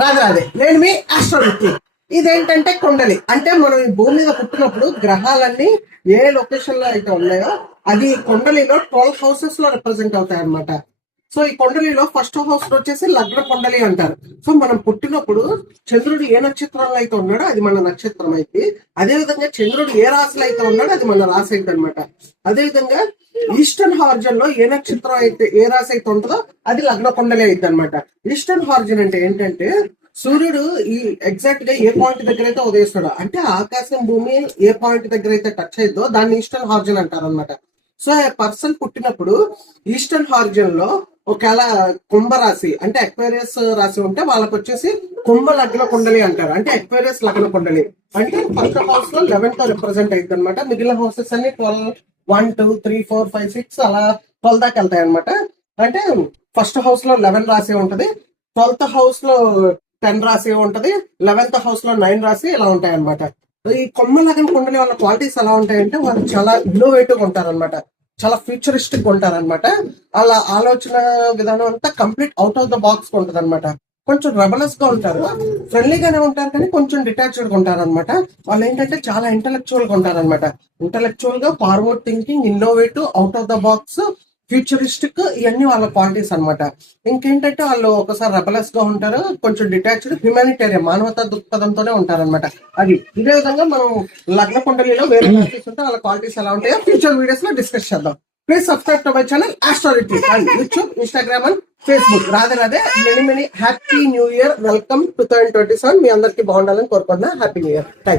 రాదు రాదే నేను మీ ఆస్ట్రాలజీ. ఇదేంటంటే కుండలి అంటే మనం ఈ భూమి మీద పుట్టినప్పుడు గ్రహాలన్నీ ఏ లొకేషన్ లో అయితే ఉన్నాయో అది కుండలిలో 12 హౌసెస్ లో రిప్రజెంట్ అవుతాయి అనమాట. సో ఈ కుండలిలో ఫస్ట్ హౌస్ వచ్చేసి లగ్న కుండలి అంటారు. సో మనం పుట్టినప్పుడు చంద్రుడు ఏ నక్షత్రంలో అయితే ఉన్నాడో అది మన నక్షత్రం అయితే, అదే విధంగా చంద్రుడు ఏ రాశిలో అయితే ఉన్నాడో అది మన రాశి అయితే అనమాట. అదే విధంగా ఈస్టర్న్ హార్జన్ లో ఏ నక్షత్రం అయితే ఏ రాశి అయితే ఉంటుందో అది లగ్న కుండలి అయితే అనమాట. ఈస్టర్న్ హార్జన్ అంటే ఏంటంటే సూర్యుడు ఈ ఎగ్జాక్ట్ గా ఏ పాయింట్ దగ్గర అయితే ఉదయిస్తాడో, అంటే ఆకాశం భూమి ఏ పాయింట్ దగ్గర అయితే టచ్ అయిద్దో దాన్ని ఈస్టర్న్ హార్జన్ అంటారు అనమాట. సో ఆ పర్సన్ పుట్టినప్పుడు ఈస్టర్న్ హార్జన్ లో ఒకవేళ కుంభరాశి అంటే ఎక్వేరియస్ రాశి ఉంటే వాళ్ళకి వచ్చేసి కుంభ లగ్న కుండలి అంటారు, అంటే ఎక్వేరియస్ లగ్న కుండలి. అంటే ఫస్ట్ హౌస్ లో 11 తో రిప్రజెంట్ అయింది అనమాట. మిగిలిన హౌసెస్ అన్ని 12, 1, 2, 3, 4, 5, 6 అలా 12 దాకా వెళ్తాయి అనమాట. అంటే ఫస్ట్ హౌస్ లో 11 రాశి ఉంటది, 12th హౌస్ లో 10 రాశి ఉంటది, 11th హౌస్ లో 9 రాశి ఇలా ఉంటాయి అనమాట. ఈ కొమ్మ లగ్న కుండలి వాళ్ళ క్వాలిటీస్ ఎలా ఉంటాయంటే వాళ్ళు చాలా ఇన్నోవేటివ్ ఉంటారు అనమాట, చాలా ఫ్యూచరిస్టిక్ ఉంటారనమాట. వాళ్ళ ఆలోచన విధానం అంతా complete out of the box ఉంటది అనమాట. కొంచెం రెబలస్ గా ఉంటారు, ఫ్రెండ్లీగానే ఉంటారు కానీ కొంచెం డిటాచ్డ్ గా ఉంటారు అనమాట. వాళ్ళు ఏంటంటే చాలా ఇంటలెక్చువల్ గా ఉంటారు అనమాట. ఇంటలెక్చువల్ గా forward thinking, innovative, out of the box, futuristic, ఇవన్నీ వాళ్ళ క్వాలిటీస్ అనమాట. ఇంకేంటంటే వాళ్ళు ఒకసారి రెబలస్ గా ఉంటారు, కొంచెం డిటాచ్డ్, హ్యూమానిటేరియన్, మానవతా దృక్పథంతోనే ఉంటారనమాట. అది ఇదే విధంగా మనం లగ్న కుండలిలో వేరే క్వాలిటీస్ ఉంటే వాళ్ళ క్వాలిటీస్ ఎలా ఉంటాయో ఫ్యూచర్ వీడియోస్ లో డిస్కస్ చేద్దాం. Please subscribe to my channel astrology and YouTube, Instagram and Facebook. రాదే రాదే, many happy new year, welcome 2027. మీ అందరికి బాగుండాలని కోరుకుంటున్నా. Happy new year. థ్యాంక్